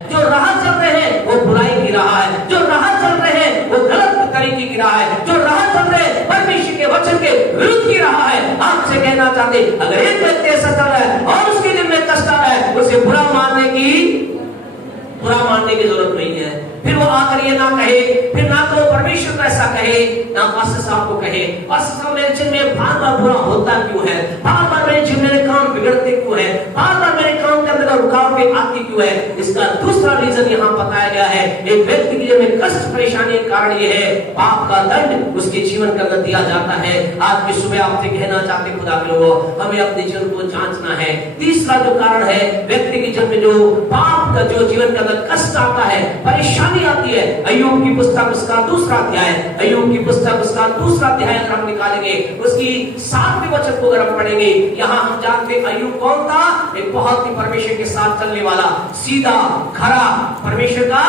जो राह चल रहे हैं वो बुराई की राह है, जो राह चल रहे हैं वो गलत तरीके की राह है, जो राह चल रहे हैं परमेश्वर के वचन के विरुद्ध की राह है। आपसे कहना चाहते अगर एक व्यक्ति ऐसा चल रहा है और उसके दिल में कष्ट आ रहा है, उसे बुरा मानने की जरूरत नहीं है। फिर वो आकर ये ना कहे, फिर ना तो परमेश्वर को ऐसा कहे, ना पास्टर साहब को कहे पास्टर साहब मेरे जीवन में बार बार बुरा होता क्यों है, बार बार मेरे जीवन में काम बिगड़ते क्यों है, बार बार मेरे काम के अंदर रुकावटें आती क्यों है। इसका दूसरा रीजन यहाँ बताया गया है। एक व्यक्ति के जीवन में कष्ट परेशानी का कारण ये है, पाप का दंड उसके जीवन के अंदर दिया जाता है। आज की सुबह आपसे कहना चाहते खुदा के लोगों, हमें अपने जीवन को जांचना है। तीसरा जो कारण है व्यक्ति के जीवन में जो पाप का जो जीवन के अंदर कष्ट आता है, परेशानी आती है। अय्यूब की पुस्तक उसका दूसरा अध्याय, अय्यूब की पुस्तक उसका दूसरा अध्याय अगर हम निकालेंगे, उसकी 7वें वचन को अगर हम पढ़ेंगे, यहाँ हम जानते हैं अय्यूब कौन था। एक बहुत ही परमेश्वर के साथ चलने वाला, सीधा खरा, परमेश्वर का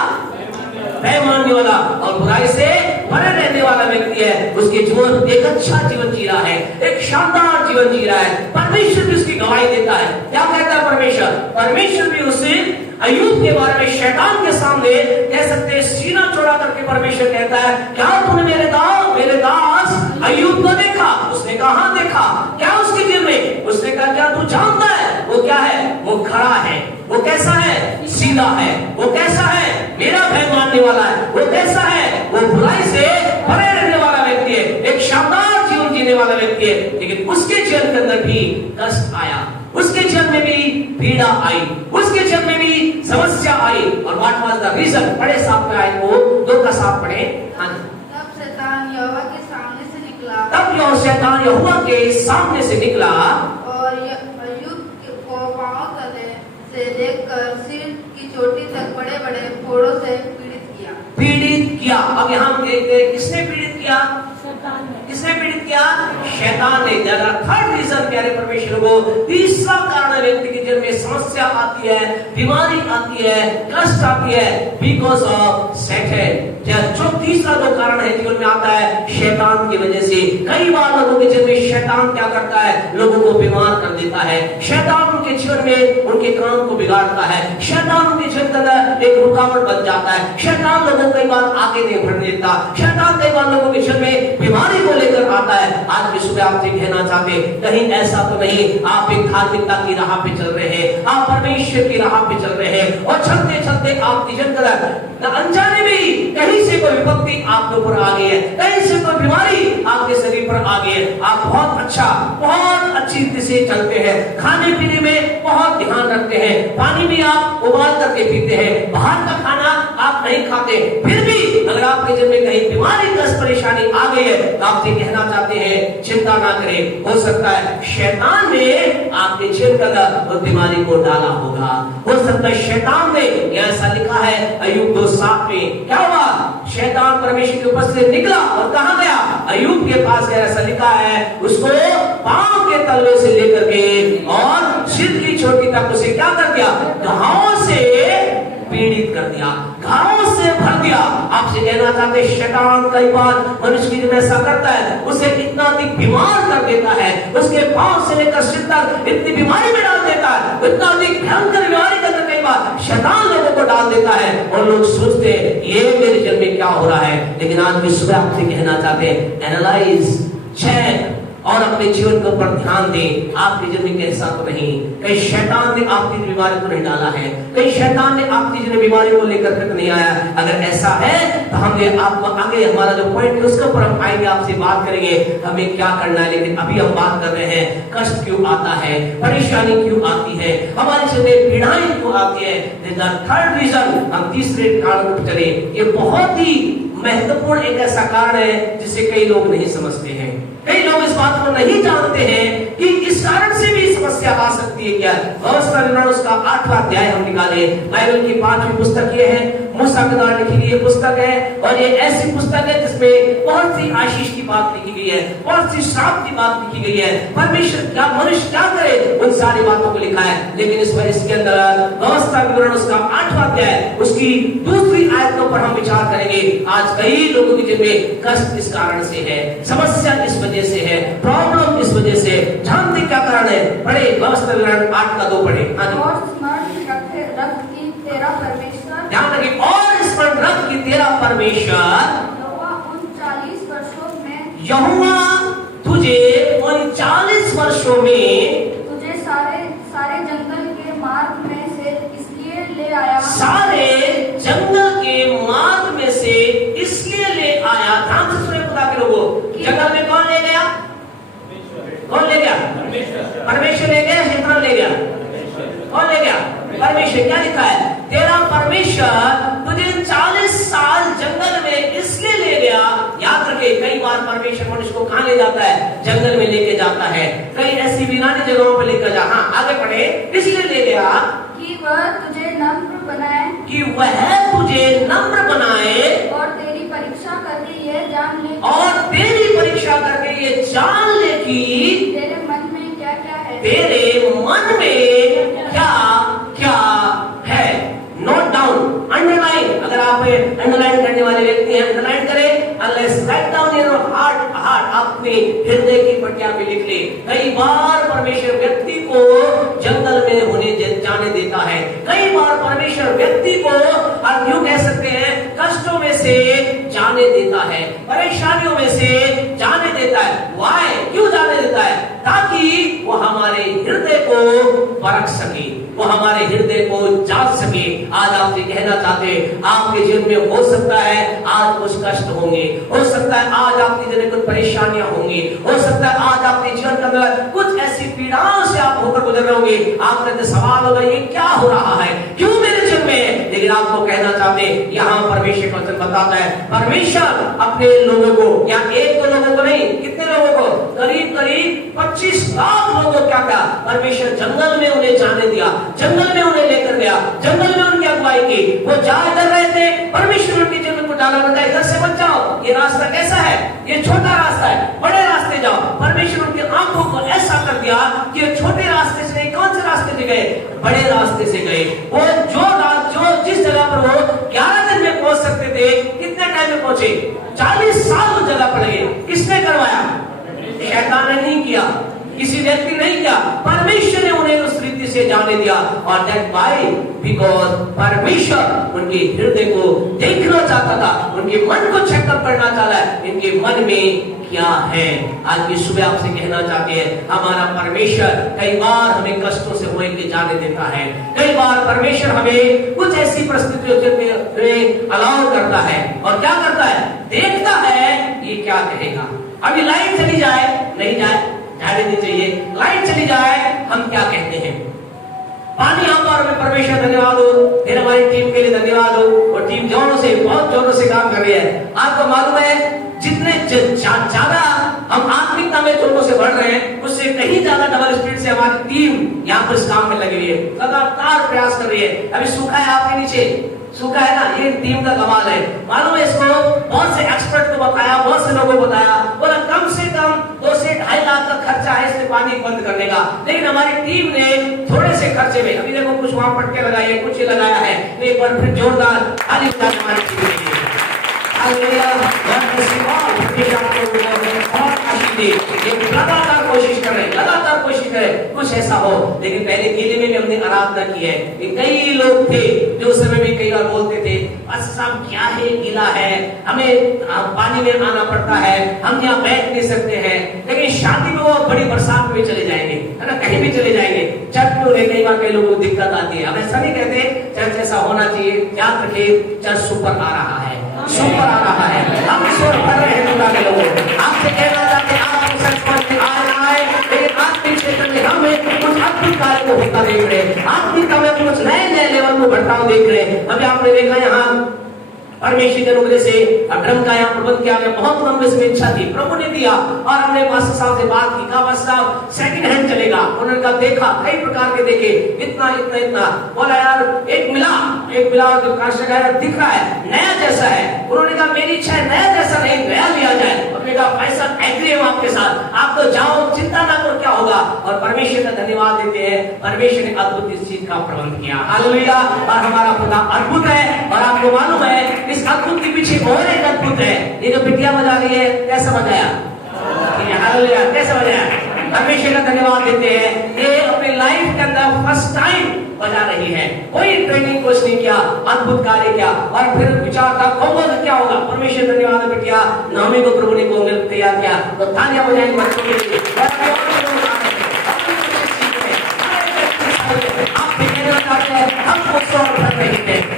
भय मानने वाला और बुराई से परे रहने वाला व्यक्ति है। उसके जीवन एक अच्छा जीवन जी रहा है, एक शानदार जीवन जी रहा है। परमेश्वर भी उसकी गवाही देता है। क्या कहता है परमेश्वर? परमेश्वर भी उसे अय्यूब के बारे में शैतान के सामने कह सकते हैं, सीना चौड़ा करके परमेश्वर कहता है, क्या तूने मेरे दास अय्यूब को देखा? उसने कहा हाँ देखा। क्या उसके दिल में? उसने कहा क्या तू जानता है वो क्या है? वो खड़ा है। वो कैसा है? सीधा है। वो कैसा है? मेरा भय मानने वाला है। वो कैसा है? वो बुराई से परे रहने वाला व्यक्ति है, एक शानदार जीवन जीने वाला व्यक्ति है। लेकिन उसके जीवन के अंदर भी कष्ट आया, उसके जीवन में भी पीड़ा आई, उसके जीवन में भी समस्या आई। और व्हाट वाज द रीजन? पढ़े साथ में आए वो 2 का साथ पढ़े। हाँ, तब शैतान यहोवा के सामने से निकला, तब यो शैतान यहोवा के सामने से निकला और अय्यूब को पांव तले से लेकर सिर की चोटी तक बड़े बड़े फोड़ों से पीड़ित किया। अब यहाँ हम देखते हैं किसने पीड़ित किया? किसने पीड़ित किया? शैतान ने। थर्ड रीजन कह रहे परमेश्वर को, तीसरा कारण व्यक्ति के जीवन में समस्या आती है, बीमारी आती है, कष्ट आती है, बिकॉज ऑफ सैटन। जो तीसरा जो कारण है जीवन में आता है शैतान की वजह से। कई बार लोगों के जीवन में शैतान क्या करता है? लोगों को बीमार कर देता है। शैतान उनके जीवन में उनके काम को बिगाड़ता है। शैतान उनके जीवन के अंदर एक रुकावट बन जाता है। शैतान लोगों को कई बार आगे नहीं बढ़ने देता। शैतान कई बार लोगों के जीवन में बीमारी को लेकर आता है। आज की सुबह आपसे कहना चाहते कहीं ऐसा तो नहीं आप एक धार्मिकता की राह पे चल रहे हैं, आप परमेश्वर की राह पे चल रहे हैं और चलते चलते आप जीवन कर अनजाने में ही कहीं से कोई विपत्ति आपके ऊपर आ गई है, कहीं से कोई बीमारी आपके शरीर पर आ गई है। आप बहुत अच्छी रीति से चलते हैं, खाने पीने में बहुत ध्यान रखते हैं, पानी भी आप उबाल करके पीते हैं, बाहर का खाना आप नहीं खाते, फिर भी अगर आपके जीवन में कहीं बीमारी कष्ट परेशानी आ गई है तो आपसे कहना चाहते हैं चिंता ना करें। हो सकता है शैतान ने आपके जीवन के अंदर उस बीमारी को डाला होगा। हो सकता है शैतान ने, ऐसा लिखा है अय्यूब 2:7 में, क्या हुआ? शैतान परमेश्वर के ऊपर से निकला और कहां गया? अय्यूब के पास गया। ऐसा लिखा है उसको पांव के तलवे से लेकर के और सिर की चोटी तक उसे क्या कर दिया? घावों से पीड़ित कर दिया, घावों से भर दिया। आपसे कहना चाहते शैतान कई बार मनुष्य की जब ऐसा करता है उसे इतना अधिक बीमार कर देता है, उसके पांव से लेकर सिर तक इतनी बीमारी में डाल देता है, इतना अधिक भयंकर बीमारी के अंदर कई बार शैतान लोगों को डाल देता है और लोग सोचते हैं ये मेरे जीवन में क्या हो रहा है। लेकिन आज भी सुबह आपसे कहना चाहते हैं एनालाइज, चेक और अपने जीवन के ऊपर ध्यान दें। आपके जीवन में कैसा तो नहीं, कहीं शैतान ने आपकी बीमारी को नहीं डाला है, कहीं शैतान ने आपकी जीवन बीमारी को लेकर के नहीं आया। अगर ऐसा है तो हमने आपको आगे हमारा जो पॉइंट है उसके ऊपर हम आएंगे, आपसे बात करेंगे हमें क्या करना है। लेकिन अभी हम बात कर रहे हैं कष्ट क्यों आता है, परेशानी क्यों आती है, हमारे जीवन में पीड़ाएं क्यों आती है। थर्ड रीजन, हम तीसरे कारण पर चले। ये बहुत ही महत्वपूर्ण एक ऐसा कारण है जिसे कई लोग नहीं समझते हैं। कई लोग इस बात को नहीं जानते हैं कि इस कारण से भी समस्या आ सकती है। क्या? व्यवस्था विवरण उसका 8वां अध्याय हम निकाले। बाइबल की 5वीं पुस्तक ये है, मूसा के द्वारा लिखी गई ये पुस्तक है और ये ऐसी पुस्तक है जिसमें बहुत सी आशीष की बात लिखी गई है, बहुत सी श्राप की बात लिखी गई है। परमेश्वर क्या मनुष्य क्या करे उन सारी बातों को लिखा है। लेकिन इसके अंदर व्यवस्था विवरण उसका 8वां अध्याय उसकी दूसरी आयतों पर हम विचार करेंगे। आज कई लोगों के जीवन में कष्ट इस कारण से है, समस्या इस वजह से है, प्रॉब्लम इस वजह से। जानते क्या कारण है? पढ़े व्यवस्था विवरण 8 का 2 पढ़े। हाँ जी। और स्मरण रख की तेरा परमेश्वर परमेश्वर यहोवा तुझे 39 वर्षों में तुझे सारे सारे जंगल के मार्ग में से इसलिए ले आया, सारे जंगल के मार्ग में से इसलिए ले आया। ध्यान से सुने खुदा के लोगों, जंगल में कौन ले गया? कौन ले गया? परमेश्वर ले गया, शैतान ले गया? कौन ले गया? परमेश्वर। क्या लिखा है? तेरा परमेश्वर तुझे 40 साल जंगल में इसलिए ले गया। याद रखे, कई बार परमेश्वर मनुष्य को कहां ले जाता है? जंगल में लेके जाता है, कई ऐसी वीरानी जगहों पर लेकर जा। हाँ, आगे बढ़े। इसलिए ले गया कि वह तुझे नम्र बनाए, कि वह तुझे नम्र बनाए, और तेरी परीक्षा करके ये जान ले, और तेरी परीक्षा करके ये जान ले कि तेरे मन में क्या क्या है, तेरे मन में क्या क्या है। Note down, underline. अगर आप अंडरलाइन करने वाले व्यक्ति हैं, अंडरलाइन करें। Unless write down in your heart, अपने हृदय की पटिया पे लिख ले। कई बार परमेश्वर व्यक्ति को जंगल में होने जाने देता है। कई बार परमेश्वर व्यक्ति को, आप यूं कह सकते हैं, कष्टों में से जाने देता है, परेशानियों में से जाने देता है। वाई? क्यों जाने देता है? ताकि वो हमारे हृदय को परख सके, वो हमारे हृदय को जांच सके। आज आपसे कहना चाहते, आपके जीवन में हो सकता है आज कुछ कष्ट होंगे, हो सकता है आज आपके जीवन में कुछ परेशानियां होंगी, हो सकता है आज आपके जीवन के अंदर कुछ ऐसी पीड़ाओं से आप होकर गुजर रहे होंगे। आपका सवाल होगा, ये क्या हो रहा है, क्यों मेरे जीवन में? लेकिन आपको कहना चाहते, यहाँ परमेश्वर का वचन बताता है, परमेश्वर अपने लोगों को, या एक दो लोगों को नहीं, कितने लोगों को? करीब करीब 25 लाख लोगों को क्या किया? परमेश्वर जंगल में उन्हें जाने दिया, जंगल में उन्हें लेकर गया, जंगल में उनकी अगुवाई की। वो जा कर रहे थे, परमेश्वर उनके जीवन को डाला, बताया इधर से मत जाओ, ये रास्ता कैसा है, ये छोटा रास्ता है, बड़े रास्ते जाओ। परमेश्वर उनकी आंखों को ऐसा कर दिया कि ये छोटे रास्ते से नहीं, कौन से रास्ते से गए? बड़े रास्ते से गए। वो जो जिस जगह पर वो 11 दिन में पहुंच सकते थे, कितने टाइम में पहुंचे? 40 साल उस जगह पर लगे। किसने करवाया? शैतान ने नहीं किया, किसी व्यक्ति ने नहीं किया, परमेश्वर ने उन्हें उस रीति से जाने दिया। और दैट वाई, बिकॉज परमेश्वर उनके हृदय को देखना चाहता था, उनके मन को चेकअप करना चाहता है, इनके मन में क्या है। आज की सुबह आपसे कहना चाहते हैं, हमारा परमेश्वर कई बार हमें कष्टों से होने के जाने देता है। कई बार परमेश्वर हमें कुछ ऐसी परिस्थितियों में अलाउ करता है, और क्या करता है? देखता है ये क्या कहेगा। अभी लाइन चली जाए, नहीं जाए, जाने नहीं चाहिए, लाइन चली जाए, हम क्या कहते हैं? पानी यहाँ पर हमें परमेश्वर धन्यवाद हो, फिर हमारी टीम के लिए धन्यवाद हो, और टीम जोरों से, बहुत जोरों से काम कर रही है। आपको मालूम है, जितने ज्यादा हम आत्मिकता में जोरों से बढ़ रहे हैं, उससे कहीं ज्यादा डबल स्पीड से हमारी टीम यहाँ पर इस काम में लगी हुई है, लगातार प्रयास कर रही है। अभी सूखा है आपके नीचे, सूखा है ना, ये टीम का कमाल है। मालूम है, इसको बहुत से एक्सपर्ट को बताया, बहुत से लोगों को बताया, बोला कम से कम 2 से 2.5 लाख का खर्चा है इसमें पानी बंद करने का। लेकिन हमारी टीम ने थोड़े से खर्चे में, अभी देखो कुछ वहां पटके लगाए हैं, कुछ ही लगाया है, एक बार फिर जोरदार ताली बजाएं हमारी टीम के लिए। लगातार कोशिश कर रहे हैं, लगातार कोशिश करें कुछ ऐसा हो। लेकिन पहले गीले में भी हमने आराधना की है। कई लोग थे जो उस समय भी कई बार बोलते थे, बस सब क्या है, गीला है, हमें पानी में आना पड़ता है, हम यहाँ बैठ नहीं सकते हैं। लेकिन शादी में वो बड़ी बरसात में चले जाएंगे, है ना, कहीं भी चले जाएंगे। चर्च में उन्हें कई बार कई लोगों को दिक्कत आती है। हम ऐसा नहीं कहते चर्च ऐसा होना चाहिए, याद रखिए चर्च सुपर आ रहा है, सुपर आ रहा है। हम सुपर कर रहे हैं खुदा के लोगों, आपसे कहना चाहते हैं, आप सच में आ रहा है, लेकिन आत्मिक क्षेत्र में हम कुछ अद्भुत कार्य को होता देख रहे हैं, आत्मिकता में कुछ नए नए लेवल को बढ़ाव देख रहे हैं। अभी आपने देखा यहाँ परमेश्वर के अनुग्रह से ड्रम का यहाँ प्रबंध किया, मैं बहुत लंबे समय इच्छा थी, प्रभु ने दिया, और हमने पास्टर साहब से बात की, कहा पास्टर साहब सेकंड हैंड चलेगा। उन्होंने कहा, देखा, कई प्रकार के देखे, इतना इतना इतना, बोला यार एक मिला जो काशगर दिख रहा है नया जैसा है। उन्होंने कहा मेरी इच्छा है नया जैसा नहीं, नया लिया जाए। हमने कहा पैसा एग्री है आपके साथ, आप तो जाओ, चिंता ना करो क्या होगा। और परमेश्वर का धन्यवाद देते हैं, परमेश्वर ने अद्भुत इस चीज का प्रबंध किया, हालेलुया। और हमारा खुदा अद्भुत है, और आपको मालूम है इस अद्भुत के पीछे और एक अद्भुत है। ये जो बिटिया बजा रही है, कैसा बजाया, हालेलुया, कैसा बजाया। परमेश्वर का धन्यवाद देते हैं, ये अपने लाइफ के अंदर फर्स्ट टाइम बजा रही है। कोई ट्रेनिंग कोर्स नहीं किया, अद्भुत कार्य किया और फिर विचार था होगा तो क्या होगा। परमेश्वर धन्यवाद बिटिया, नामी को प्रभु ने को तैयार किया, तो तालियां बजाएंगे बच्चों के लिए।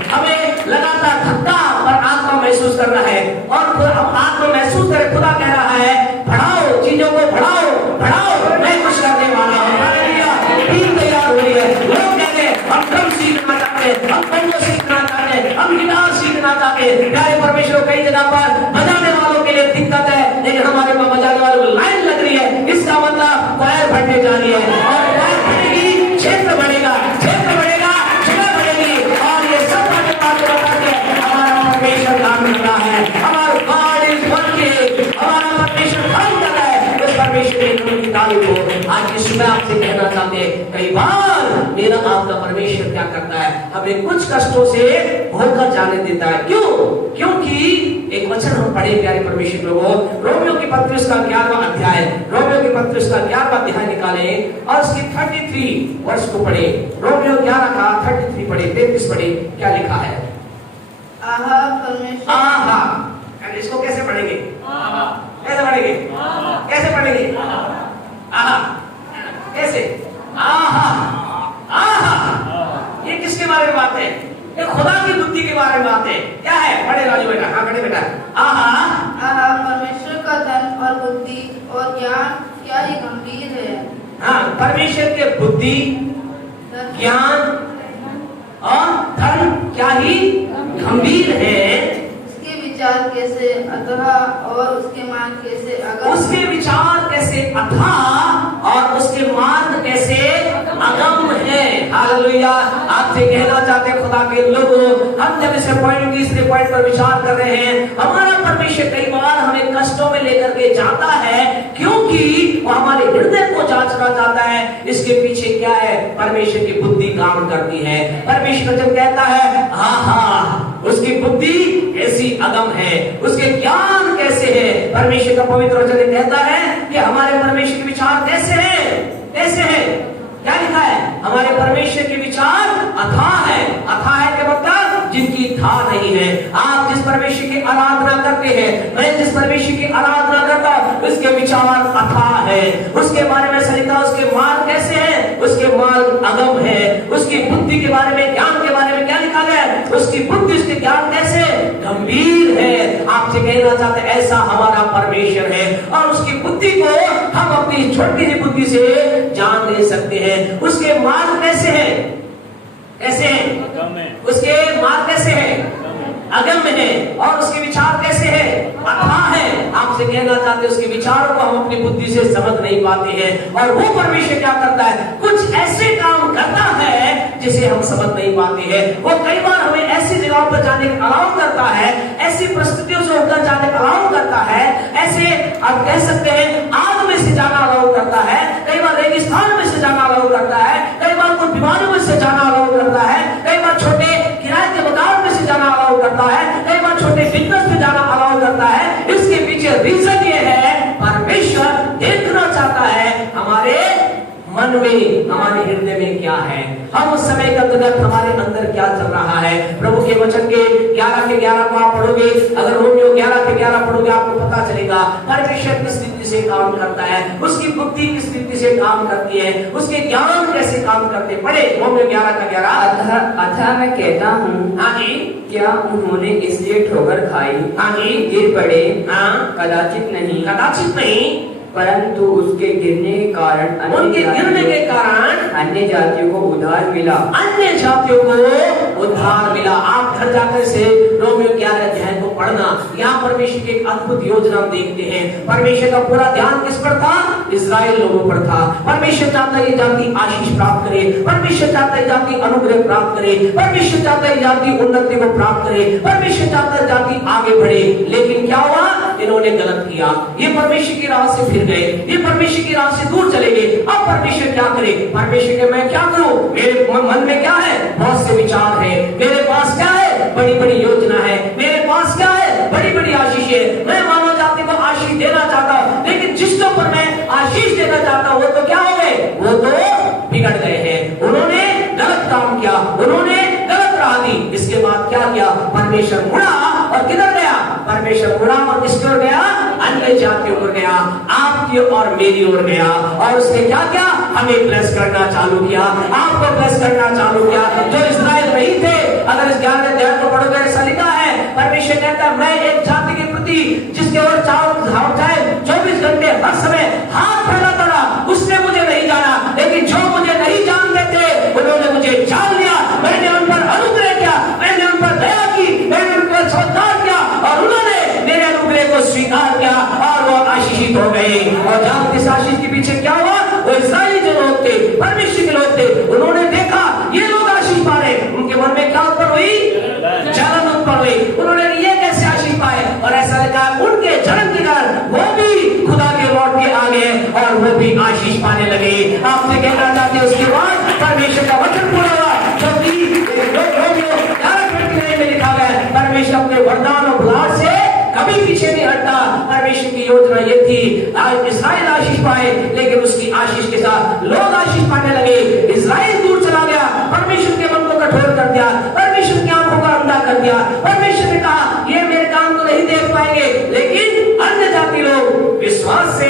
हमें लगातार थक्का और आत्मा महसूस करना है और फिर हम आत्मा महसूस करें। खुदा कह रहा है बढ़ाओ, चीजों को बढ़ाओ बढ़ाओ, मैं कुछ करने वाला हूँ। हालेलुया, टीम तैयार हो रही है। लोग कहते हैं हम ड्रम सीखना चाहते हैं, हम पंजो सीखना चाहते हैं, हम गिटार सीखना चाहते हैं। प्यारे परमेश्वर, कई जगह पर बजाने वालों के लिए दिक्कत है, लेकिन हमारे पास बजाने वालों को लाइन लग रही है। इसका मतलब क्वायर बढ़ने जा रही है और क्वायर बढ़ेगी, क्षेत्र बढ़ेगा, क्षेत्र बढ़ेगा, जगह बढ़ेगी और ये सब बातें बताते हैं हमारा परमेश्वर काम कर रहा है, हमारा गॉड इज वर्किंग, हमारा परमेश्वर काम कर रहा है। उस परमेश्वर के नाम की तारीफ हो। आज की सुबह आपसे कहना चाहते हैं, कई बार मेरा आपका परमेश्वर क्या करता है, हमें कुछ कष्टों से होकर जाने देता है। क्यों? क्योंकि एक वचन हम पढ़े प्यारे परमेश्वर लोगों, रोमियो की पत्री उसका 11वां अध्याय, रोमियो की पत्री उसका 11वां अध्याय निकाले और उसकी 33 वर्ष को पढ़े। रोमियो 11 का 33 पढ़े, 33 पढ़े, क्या लिखा है? आहा परमेश्वर, आहा, इसको कैसे पढ़ेंगे? कैसे पढ़ेंगे? कैसे पढ़ेंगे? आहा, कैसे? आहा, आहा, ये किसके बारे में बात है? ये खुदा की बुद्धि के बारे में बात है। क्या है? पढ़े राजू बेटा, हाँ पढ़े बेटा। आहा, आहा परमेश्वर का धन और बुद्धि और ज्ञान क्या ही गंभीर है। हाँ, परमेश्वर के बुद्धि, ज्ञान और धन क्या ही गंभीर है। उसके विचार कैसे अथाह और उसके मार्ग कैसे अगम। उसके विचार कैसे अथाह और उसके मार्ग कैसे अगम है। हालेलुया, आपसे कहना चाहते हैं खुदा के लोगों, हम जब इस पॉइंट तीसरे पॉइंट पर विचार कर रहे हैं, हमारा परमेश्वर कई बार हमें कष्टों में लेकर के जाता है क्योंकि वो हमारे हृदय को जांचना चाहता है। इसके पीछे क्या है? परमेश्वर की बुद्धि काम करती है। परमेश्वर जब कहता है आहा, उसकी बुद्धि कैसी अगम है, उसके ज्ञान कैसे है। परमेश्वर का पवित्र वचन कहता है कि हमारे परमेश्वर के विचार कैसे हैं? कैसे हैं? क्या लिखा है? हमारे परमेश्वर के विचार अथाह है। अथाह है क्या मतलब? जिनकी था नहीं है। आप जिस परमेश्वर की आराधना करते हैं, मैं जिस परमेश्वर की आराधना करता हूं, उसके विचार अथाह है। उसके बारे में लिखा, उसके मार्ग कैसे है? उसके मार्ग अगम है। उसकी बुद्धि के बारे में, ज्ञान के बारे में क्या लिखा गया है? उसकी बुद्धि, उसके ज्ञान कैसे गंभीर है। आपसे कहना चाहते हैं ऐसा हमारा परमेश्वर है और उसकी बुद्धि को हम अपनी छोटी सी बुद्धि से जान ले सकते हैं। उसके मार्ग कैसे हैं? कैसे हैं? उसके मार्ग कैसे हैं? अगम है। और उसके विचार कैसे हैं? अथाह है। आपसे कहना चाहते हैं उसके विचारों को हम अपनी बुद्धि से समझ नहीं पाते हैं और वो परमेश्वर क्या करता है? कुछ ऐसे काम करता है जिसे हम समझ नहीं पाते हैं। वो कई बार हमें ऐसी जगहों पर जाने का अलाउ करता है, ऐसी परिस्थितियों से होकर जाने का अलाउ करता है, ऐसे आप कह सकते हैं आग में से जाना अलाउ करता है, कई बार रेगिस्तान में से जाना अलाउ करता है, कई बार कुछ बीमारियों में से जाना अलाउ करता है, कई बार छोटे किराए के मकान में से जाना अलाउ करता है, कई बार छोटे बिजनेस में जाना अलाउ करता है। इसके पीछे रीजन ये है, परमेश्वर देखना चाहता है हमारे मन में, हमारे हृदय में क्या है, हम उस समय के अंतर्गत हमारे अंदर क्या चल रहा है। प्रभु के वचन के 11 के 11 को आप पढ़ोगे, अगर रोमियो 11 के 11 पढ़ोगे आपको पता चलेगा परमेश्वर किस रीति से काम करता है, उसकी बुद्धि किस रीति से काम करती है, उसके ज्ञान कैसे काम करते हैं। पढ़े रोमियो 11 का 11। अतः मैं कहता हूँ, हाँ जी, क्या उन्होंने इसलिए ठोकर खाई, हाँ जी, गिर पड़े? हाँ, कदाचित नहीं, कदाचित नहीं, परंतु उसके गिरने के कारण, उनके गिरने के कारण अन्य जातियों को उद्धार मिला। अन्य जातियों को उद्धार मिला। आप घर जाकर से रोमियो 11 अध्याय को पढ़ना, यहाँ परमेश्वर की एक अद्भुत योजना देखते हैं। परमेश्वर का पूरा ध्यान किस पर था? इस्राएल लोगों पर था। परमेश्वर चाहता है ये जाति आशीष प्राप्त करे, परमेश्वर चाहता है जाति अनुग्रह प्राप्त करे, परमेश्वर चाहता है जाति उन्नति को प्राप्त करे, परमेश्वर चाहता है जाति आगे बढ़े। लेकिन क्या हुआ? इन्होंने गलत किया, ये परमेश्वर की राह से फिर गए, ये परमेश्वर की राह से दूर चले गए। अब परमेश्वर क्या करे? परमेश्वर के मैं क्या करूं? मेरे मन में क्या है? बहुत से विचार है, मेरे पास क्या है? बड़ी बड़ी योजना है, मेरे पास क्या है? बड़ी बड़ी आशीष है। मैं मानव जाति को आशीष देना चाहता हूं, लेकिन जिसको पर मैं आशीष देना चाहता हूं वो तो क्या हो गए? वो तो बिगड़ गए हैं, उन्होंने गलत काम किया, परमेश्वर मुड़ा और किधर गया? परमेश्वर मुड़ा और किसकी ओर गया? अन्य जाति ओर गया, आपकी और मेरी ओर गया। और उसने क्या किया? हमें ब्लेस करना चालू किया, आपको ब्लेस करना चालू किया। जो इस्राएल नहीं थे, अगर इस 11वें अध्याय को पढ़ोगे ऐसा लिखा है, परमेश्वर कहता है मैं एक जाति के प्रति जिसके ओर चाहे 24 घंटे हर समय हाथ फैलाता रहा, उसने मुझे नहीं जाना, लेकिन जो मुझे नहीं जानते थे उन्होंने मुझे जान लिया। मैंने उन पर अनुग्रह किया, मैंने उन पर दया की, मैंने उन पर सत्कार किया और उन्होंने मेरे अनुग्रह को स्वीकार किया और वो आशीषित हो गए। और जब इस आशीष के पीछे क्या हुआ? वो इस्राएली जो लोग थे, परमेश्वर के लोग थे, उन्होंने देखा ये लोग आशीष पा रहे, उनके मन में क्या उत्पन्न हुई? जलन उत्पन्न हुई। उन्होंने ये कैसे आशीष पाए? और ऐसा लिखा है उनके जलन के कारण वो भी खुदा के लौट के आ गए और वो भी आशीष पाने लगे। आपसे कहना चाहते हैं उसके बाद परमेश्वर का वचन पूरा हुआ, जो कि रोमियो 11:29 में लिखा गया है, परमेश्वर अपने वरदान और बुलाहट से कभी पीछे नहीं हटता। परमेश्वर की योजना ये थी, आज इस्राएल आशीष पाए, लेकिन उसकी आशीष के साथ लोग आशीष पाने लगे। इस्राएल दूर चला गया, परमेश्वर के मन को कठोर कर दिया, परमेश्वर की आंखों का अंधा कर दिया। परमेश्वर ने कहा ये मेरे काम को नहीं देख पाएंगे, लेकिन अन्य जाति लोग विश्वास से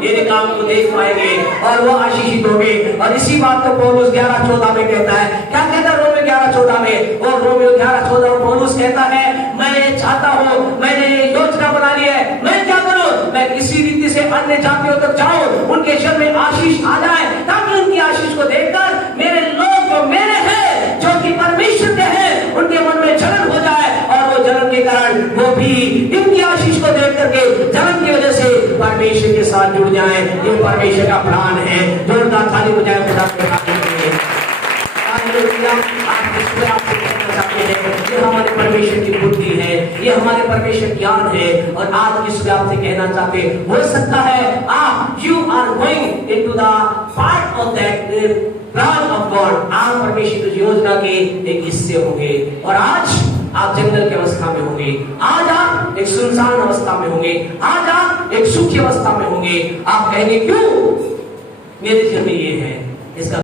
मेरे काम को देख पाएंगे और वो आशीषित होंगे। और इसी बात को पौलुस 11:14 में कहता है। क्या कहता है रोमियो 11:14 में? और रोमियो 11:14 में पौलुस कहता है मैं चाहता हूं, मैंने योजना बना ली है, मैं क्या करूं? मैं किसी रीति से अन्य जातियों तक जाऊं, उनके जीवन में आशीष आ जाए, ताकि उनकी आशीष को देखकर मेरे लोग जो मेरे हैं, जो कि परमेश्वर के हैं, उनके मन में जलन हो जाए और वो जलन के कारण वो भी इनकी आशीष को देख करके जलन की वजह से परमेश्वर के साथ जुड़ जाए। ये परमेश्वर का प्लान है। जोरदार ताली बजाएं खुदा के लिए। हालेलुया। आपसे कहना चाहते हैं ये हमारे परमेश्वर की बुद्धि है, ये हमारे परमेश्वर ज्ञान है। और आज की सुबह आपसे कहना चाहते हैं हो सकता है आप you are going into the part of that plan of God. आप परमेश्वर की योजना के एक हिस्से होंगे और आज आप जंगल की अवस्था में होंगे, आज आप एक सुनसान अवस्था में होंगे, आज आप एक सुखी अवस्था में होंगे। आप कहेंगे क्यों? मेरे जीवन में ये है, इसका